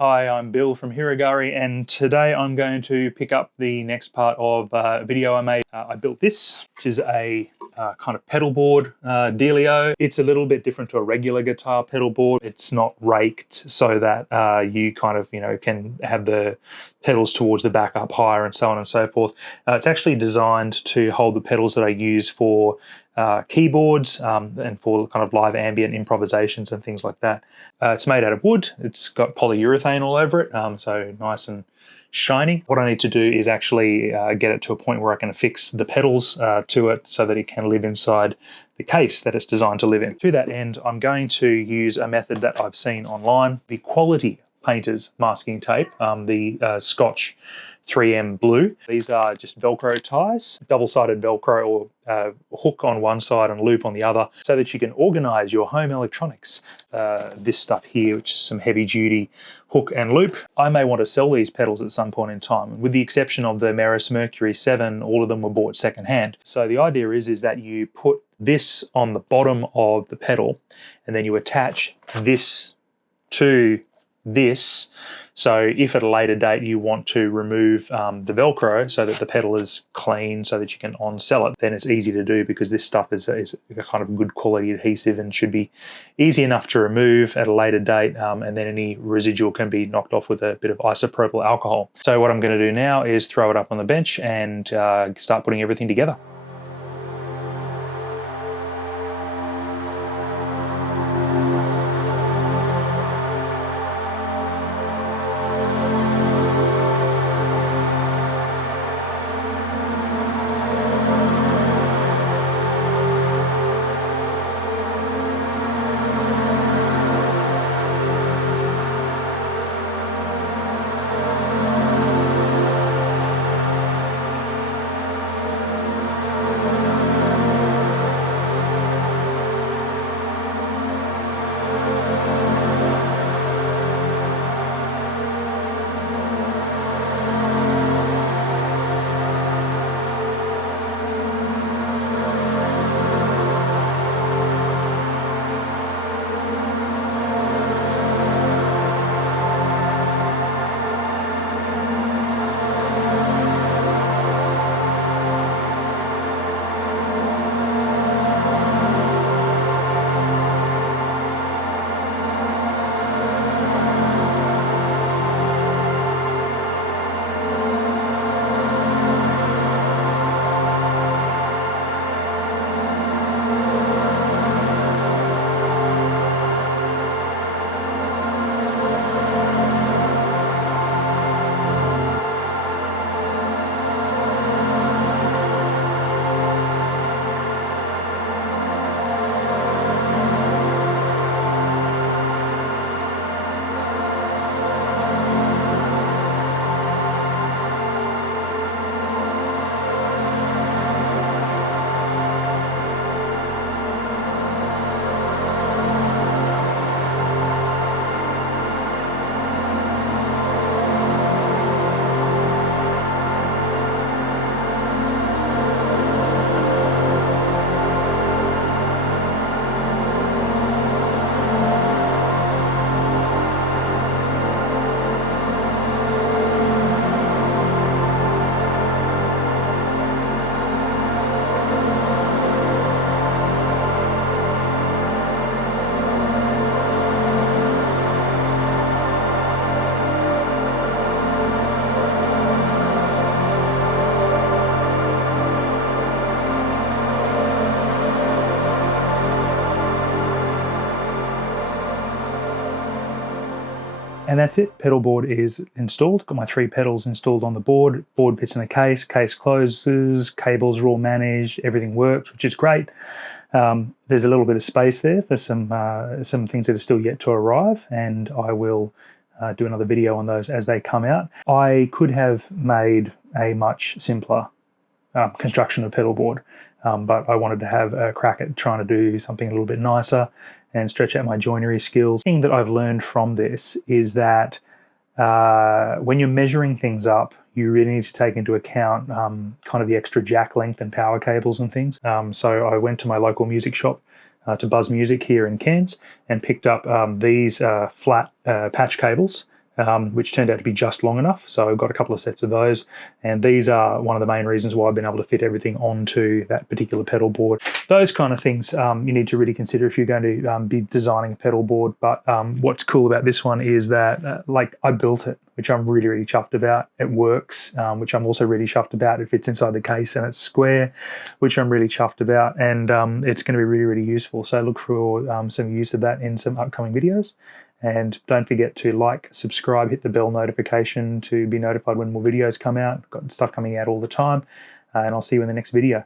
Hi, I'm Bill from Hiragari, and today I'm going to pick up the next part of a video I made. I built this, which is a kind of pedal board dealio. It's a little bit different to a regular guitar pedal board. It's not raked so that you kind of, can have the pedals towards the back up higher and so on and so forth. It's actually designed to hold the pedals that I use for keyboards and for kind of live ambient improvisations and things like that. It's made out of wood. It's got polyurethane all over it, so nice and shiny. What I need to do is actually get it to a point where I can affix the pedals to it so that it can live inside the case that it's designed to live in. To that end, I'm going to use a method that I've seen online, the Quality Painters masking tape, the Scotch 3M blue. These are just Velcro ties, double-sided Velcro or hook on one side and loop on the other, so that you can organize your home electronics. This stuff here, which is some heavy-duty hook and loop. I may want to sell these pedals at some point in time. With the exception of the Meris Mercury 7, all of them were bought secondhand. So the idea is that you put this on the bottom of the pedal, and then you attach this to this. So if at a later date you want to remove the Velcro so that the pedal is clean so that you can on-sell it, then it's easy to do because this stuff is a kind of good quality adhesive and should be easy enough to remove at a later date, and then any residual can be knocked off with a bit of isopropyl alcohol. So what I'm going to do now is throw it up on the bench and start putting everything together. And that's it. Pedalboard is installed. Got my 3 pedals installed on the board. Board fits in the case closes, cables are all managed, everything works, which is great. There's a little bit of space there for some things that are still yet to arrive, and I will do another video on those as they come out. I could have made a much simpler construction of pedalboard, but I wanted to have a crack at trying to do something a little bit nicer and stretch out my joinery skills. The thing that I've learned from this is that when you're measuring things up, you really need to take into account kind of the extra jack length and power cables and things. So I went to my local music shop, to Buzz Music here in Cairns, and picked up these flat patch cables. which turned out to be just long enough. So I've got a couple of sets of those, and these are one of the main reasons why I've been able to fit everything onto that particular pedal board. Those kind of things you need to really consider if you're going to be designing a pedal board. But what's cool about this one is that like I built it, which I'm really, really chuffed about. It works, which I'm also really chuffed about. It fits inside the case and it's square, which I'm really chuffed about. And it's going to be really, really useful. So look for some use of that in some upcoming videos. And don't forget to like, subscribe, hit the bell notification to be notified when more videos come out. Got stuff coming out all the time. And I'll see you in the next video.